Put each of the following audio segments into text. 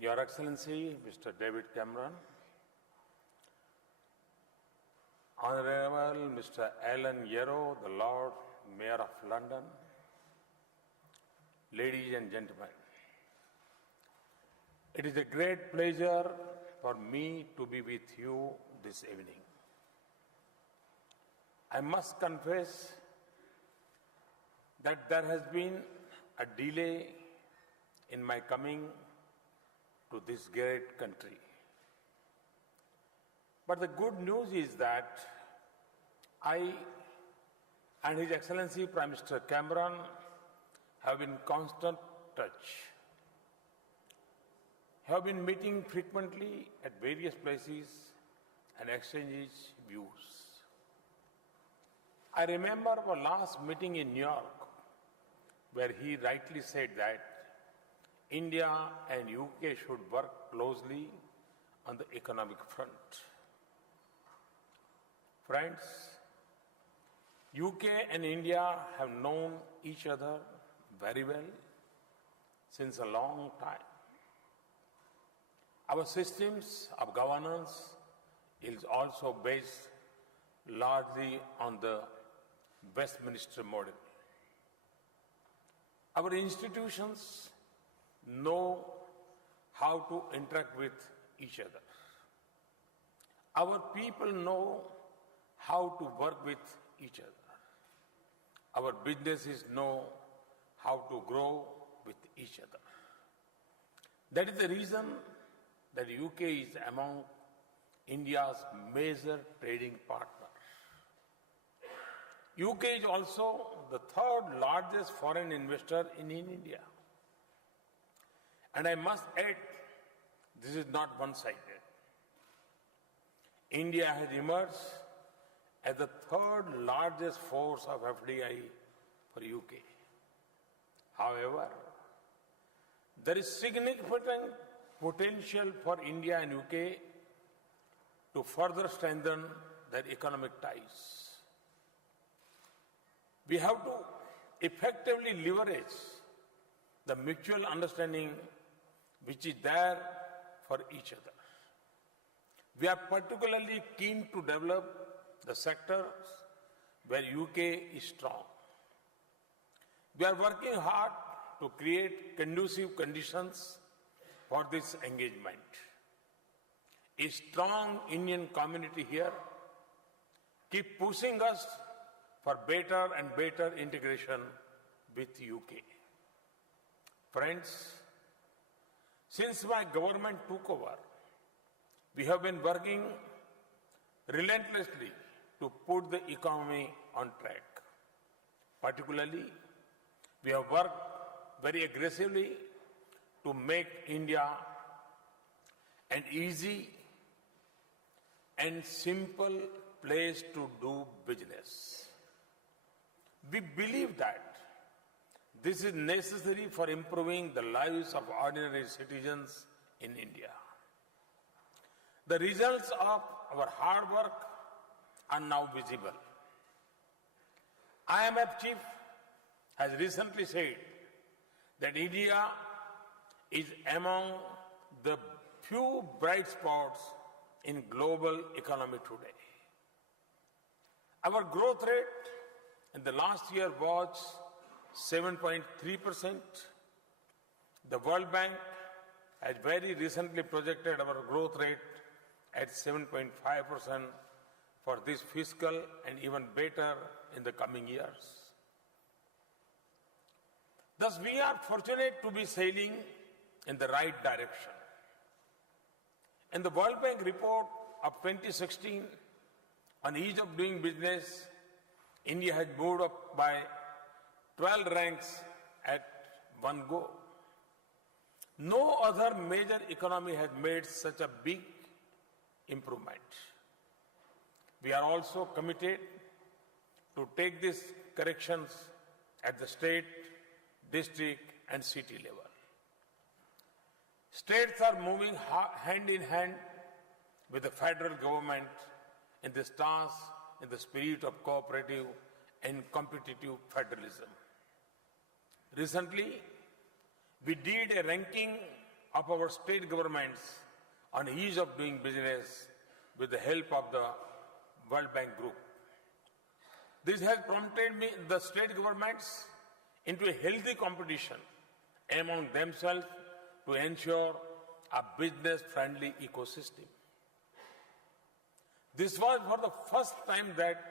Your Excellency, Mr. David Cameron, Honorable Mr. Alan Yarrow, the Lord Mayor of London, ladies and gentlemen, it is a great pleasure for me to be with you this evening. I must confess that there has been a delay in my coming to this great country. But the good news is that I and His Excellency Prime Minister Cameron have been in constant touch, have been meeting frequently at various places and exchanging views. I remember our last meeting in New York, where he rightly said that India and UK should work closely on the economic front. Friends, UK and India have known each other very well since a long time. Our systems of governance is also based largely on the Westminster model. Our institutions know how to interact with each other. Our people know how to work with each other. Our businesses know how to grow with each other. That is the reason that UK is among India's major trading partners. UK is also the third largest foreign investor in India. And I must add, this is not one-sided. India has emerged as the third largest force of FDI for UK. However, there is significant potential for India and UK to further strengthen their economic ties. We have to effectively leverage the mutual understanding which is there for each other. We are particularly keen to develop the sectors where UK is strong. We are working hard to create conducive conditions for this engagement. A strong Indian community here keeps pushing us for better and better integration with UK. Friends, since my government took over, we have been working relentlessly to put the economy on track. Particularly, we have worked very aggressively to make India an easy and simple place to do business. We believe that this is necessary for improving the lives of ordinary citizens in India. The results of our hard work are now visible. IMF chief has recently said that India is among the few bright spots in global economy today. Our growth rate in the last year was 7.3%. The World Bank has very recently projected our growth rate at 7.5% for this fiscal and even better in the coming years. Thus, we are fortunate to be sailing in the right direction. In the World Bank report of 2016 on ease of doing business, India has moved up by 12 ranks at one go. No other major economy has made such a big improvement. We are also committed to take these corrections at the state, district and city level. States are moving hand in hand with the federal government in this task in the spirit of cooperative and competitive federalism. Recently, we did a ranking of our state governments on ease of doing business with the help of the World Bank Group. This has prompted the state governments into a healthy competition among themselves to ensure a business-friendly ecosystem. This was for the first time that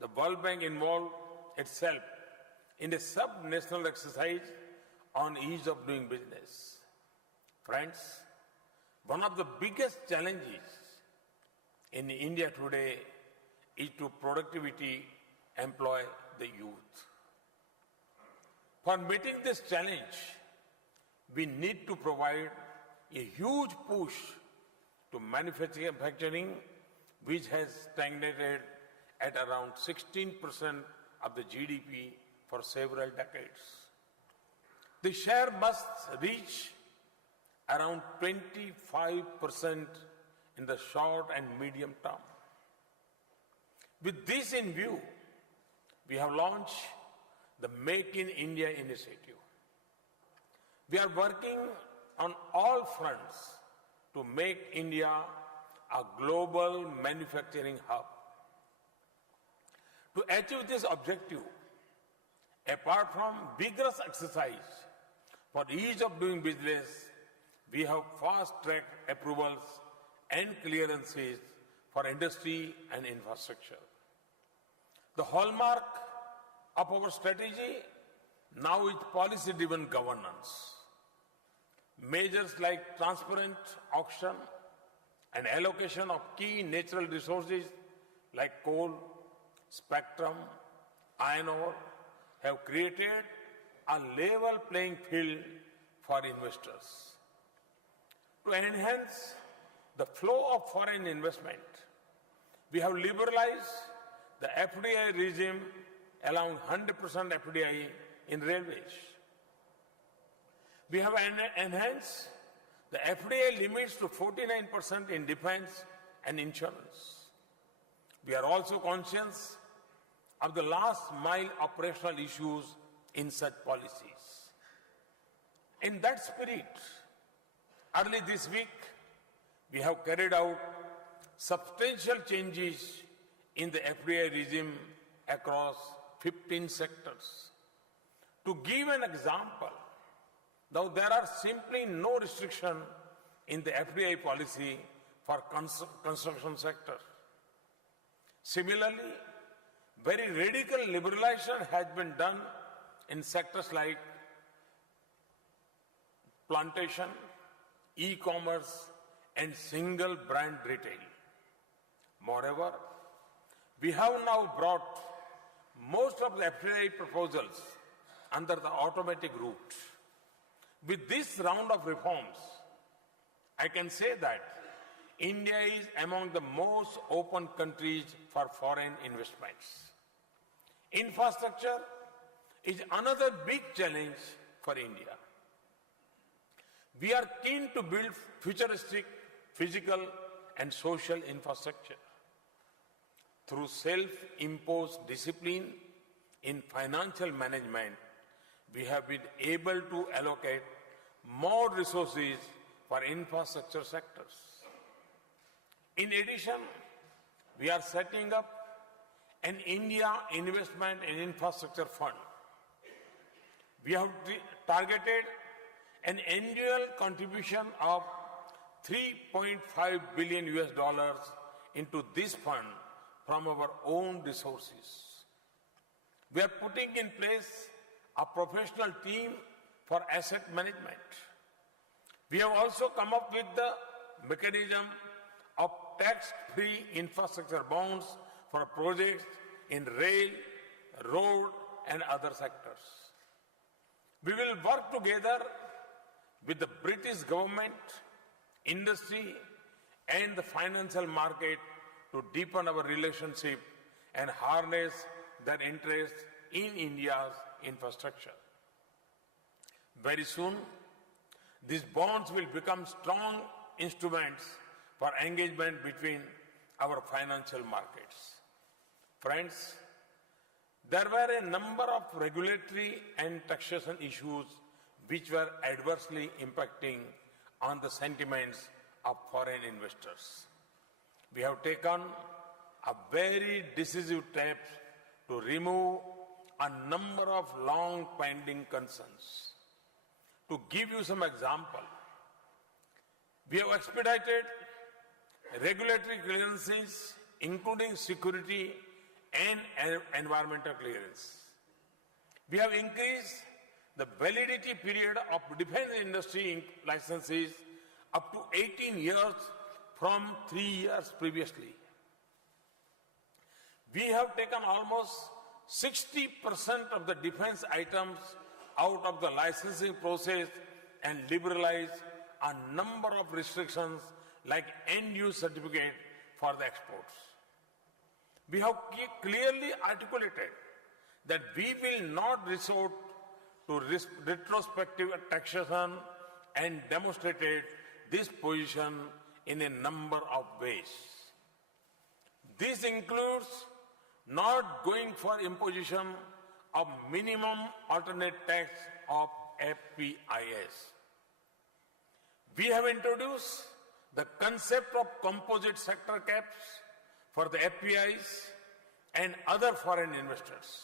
the World Bank involved itself in a sub-national exercise on ease of doing business. Friends, one of the biggest challenges in India today is to productivity employ the youth. For meeting this challenge, we need to provide a huge push to manufacturing, which has stagnated at around 16% of the GDP for several decades. The share must reach around 25% in the short and medium term. With this in view, we have launched the Make in India initiative. We are working on all fronts to make India a global manufacturing hub. To achieve this objective, apart from vigorous exercise for ease of doing business, we have fast-tracked approvals and clearances for industry and infrastructure. The hallmark of our strategy now is policy-driven governance. Measures like transparent auction and allocation of key natural resources like coal, spectrum, iron ore have created a level playing field for investors. To enhance the flow of foreign investment, we have liberalized the FDI regime, allowing 100% FDI in railways. We have enhanced the FDI limits to 49% in defense and insurance. We are also conscious of the last mile operational issues in such policies. In that spirit, early this week, we have carried out substantial changes in the FDI regime across 15 sectors. To give an example, now there are simply no restriction in the FDI policy for construction sector. Similarly, very radical liberalization has been done in sectors like plantation, e-commerce, and single brand retail. Moreover, we have now brought most of the FDI proposals under the automatic route. With this round of reforms, I can say that India is among the most open countries for foreign investments. Infrastructure is another big challenge for India. We are keen to build futuristic physical and social infrastructure. Through self-imposed discipline in financial management, we have been able to allocate more resources for infrastructure sectors. In addition, we are setting up an India Investment and Infrastructure Fund. We have targeted an annual contribution of $3.5 billion into this fund from our own resources. We are putting in place a professional team for asset management. We have also come up with the mechanism of tax-free infrastructure bonds for projects in rail, road, and other sectors. We will work together with the British government, industry, and the financial market to deepen our relationship and harness their interest in India's infrastructure. Very soon, these bonds will become strong instruments for engagement between our financial markets. Friends, there were a number of regulatory and taxation issues which were adversely impacting on the sentiments of foreign investors. We have taken a very decisive step to remove a number of long pending concerns. To give you some example, we have expedited regulatory clearances, including security and environmental clearance. We have increased the validity period of defense industry licenses up to 18 years from 3 years previously. We have taken almost 60% of the defense items out of the licensing process and liberalized a number of restrictions like end-use certificate for the exports. We have clearly articulated that we will not resort to retrospective taxation and demonstrated this position in a number of ways. This includes not going for imposition of minimum alternate tax of FPIS. We have introduced the concept of composite sector caps for the FPIs and other foreign investors.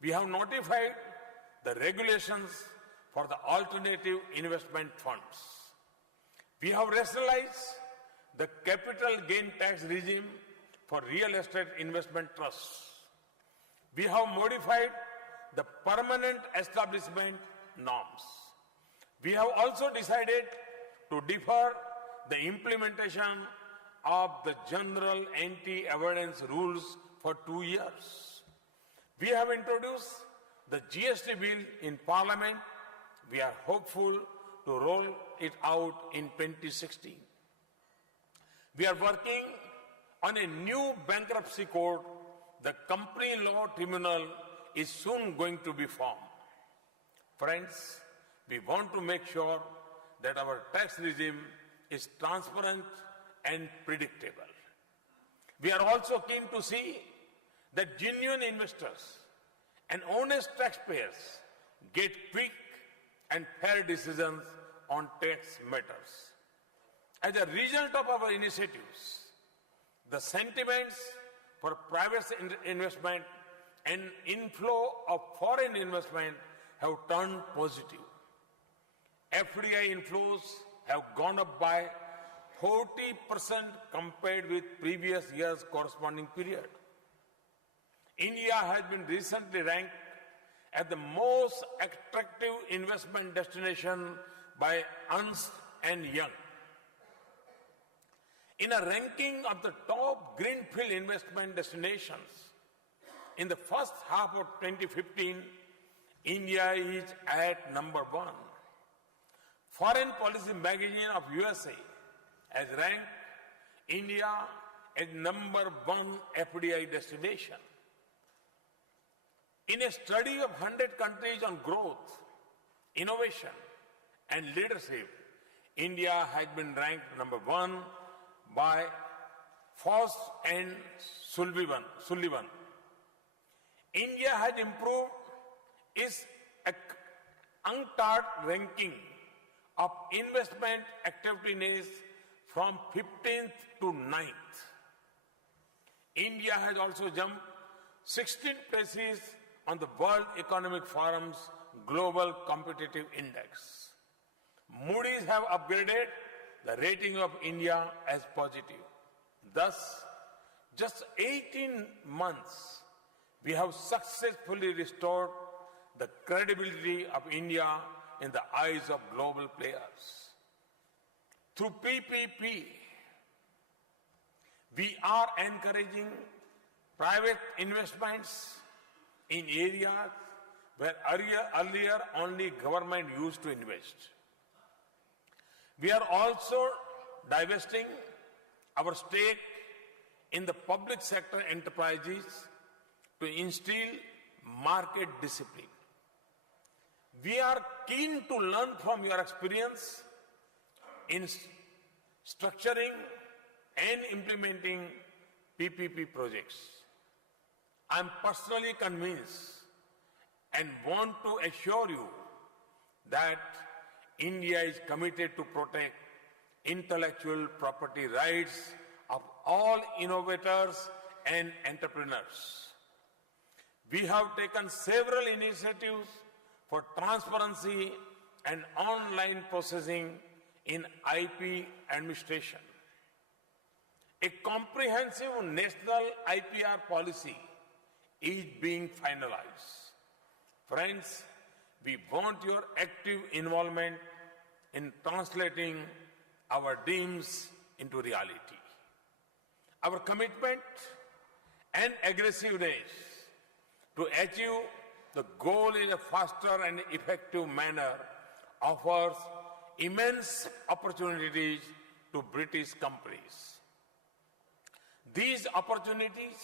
We have notified the regulations for the alternative investment funds. We have rationalized the capital gain tax regime for real estate investment trusts. We have modified the permanent establishment norms. We have also decided to defer the implementation of the general anti-avoidance rules for 2 years. We have introduced the GST bill in Parliament. We are hopeful to roll it out in 2016. We are working on a new bankruptcy court. The company law tribunal is soon going to be formed. Friends, we want to make sure that our tax regime is transparent and predictable. We are also keen to see that genuine investors and honest taxpayers get quick and fair decisions on tax matters. As a result of our initiatives, the sentiments for private investment and inflow of foreign investment have turned positive. FDI inflows have gone up by 40% compared with previous year's corresponding period. India has been recently ranked as the most attractive investment destination by Ernst & Young. In a ranking of the top greenfield investment destinations, in the first half of 2015, India is at number 1. Foreign Policy magazine of USA has ranked India as number 1 FDI destination. In a study of 100 countries on growth, innovation, and leadership, India has been ranked number 1 by Frost and Sullivan. India has improved its UNCTAD ranking of investment activeness from 15th to 9th. India has also jumped 16 places on the World Economic Forum's Global Competitive Index. Moody's have upgraded the rating of India as positive. Thus, just 18 months, we have successfully restored the credibility of India in the eyes of global players. Through PPP, we are encouraging private investments in areas where earlier only government used to invest. We are also divesting our stake in the public sector enterprises to instill market discipline. We are keen to learn from your experience in structuring and implementing PPP projects. I am personally convinced and want to assure you that India is committed to protect intellectual property rights of all innovators and entrepreneurs. We have taken several initiatives for transparency and online processing in IP administration. A comprehensive national IPR policy is being finalized. Friends, we want your active involvement in translating our dreams into reality. Our commitment and aggressiveness to achieve the goal in a faster and effective manner offers immense opportunities to British companies. These opportunities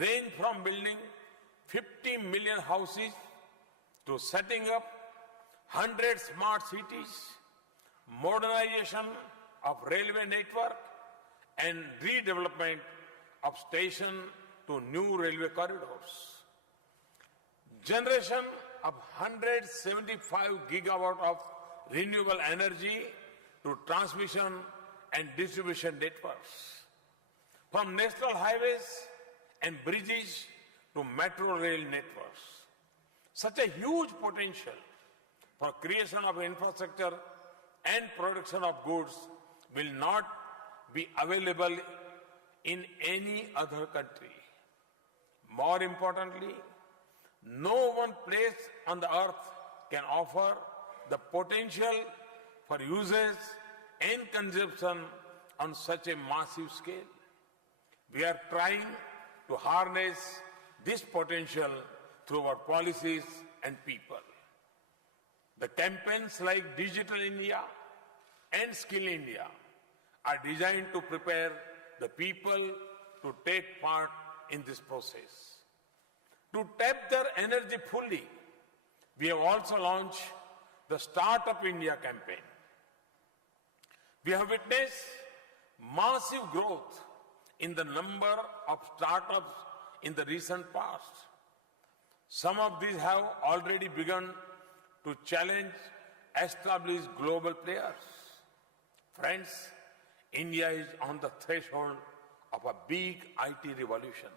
range from building 50 million houses to setting up 100 smart cities, modernization of railway network, and redevelopment of stations to new railway corridors. Generation of 175 gigawatt of renewable energy to transmission and distribution networks. From national highways and bridges to metro rail networks. Such a huge potential for creation of infrastructure and production of goods will not be available in any other country. More importantly, no one place on the earth can offer the potential for usage and consumption on such a massive scale. We are trying to harness this potential through our policies and people. The campaigns like Digital India and Skill India are designed to prepare the people to take part in this process. To tap their energy fully, we have also launched the Startup India campaign. We have witnessed massive growth in the number of startups in the recent past. Some of these have already begun to challenge established global players. Friends, India is on the threshold of a big IT revolution.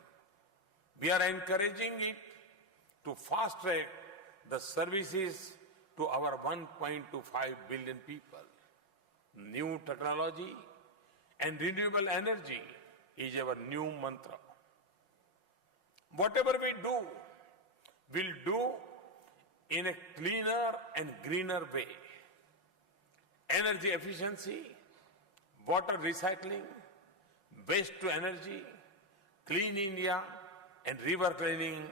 We are encouraging it to fast-track the services to our 1.25 billion people. New technology and renewable energy is our new mantra. Whatever we do, we'll do in a cleaner and greener way. Energy efficiency, water recycling, waste to energy, clean India, and river cleaning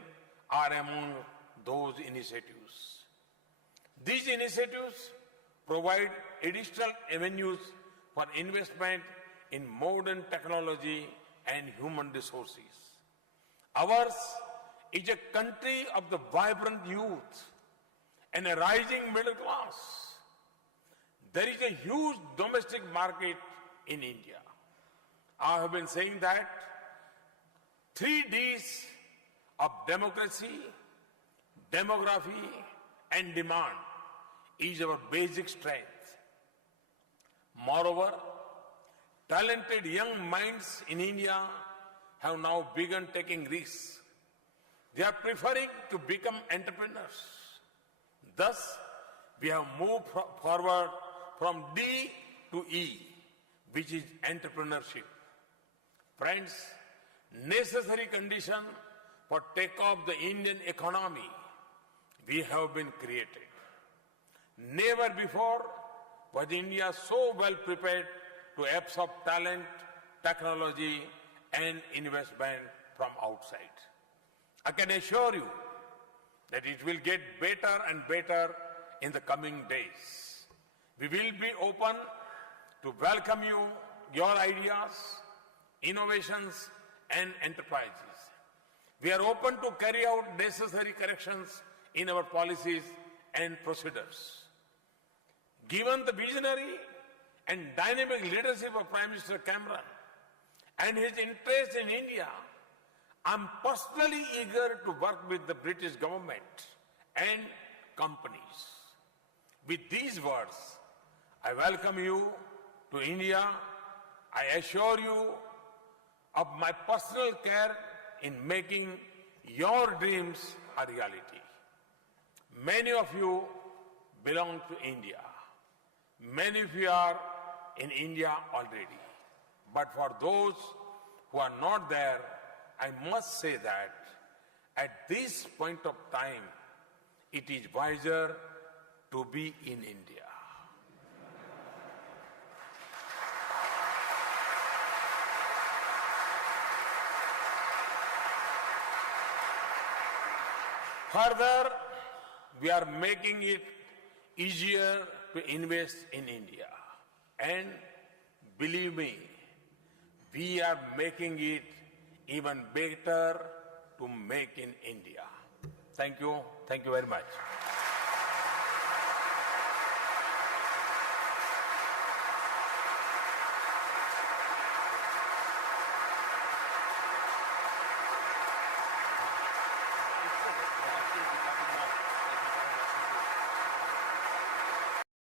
are among those initiatives. These initiatives provide additional avenues for investment in modern technology and human resources. Ours is a country of the vibrant youth and a rising middle class. There is a huge domestic market in India. I have been saying that 3 Ds of democracy, demography, and demand is our basic strength. Moreover, talented young minds in India have now begun taking risks. They are preferring to become entrepreneurs. Thus, we have moved forward from D to E, which is entrepreneurship. Friends, necessary condition for take-off the Indian economy we have been created. Never before was India so well prepared to absorb talent, technology, and investment from outside. I can assure you that it will get better and better in the coming days. We will be open to welcome you, your ideas, innovations, and enterprises. We are open to carry out necessary corrections in our policies and procedures. Given the visionary and dynamic leadership of Prime Minister Cameron and his interest in India, I am personally eager to work with the British government and companies. With these words, I welcome you to India. I assure you of my personal care in making your dreams a reality. Many of you belong to India. Many of you are in India already. But for those who are not there, I must say that at this point of time, it is wiser to be in India. Further, we are making it easier to invest in India. And believe me, we are making it even better to make in India. Thank you. Thank you very much.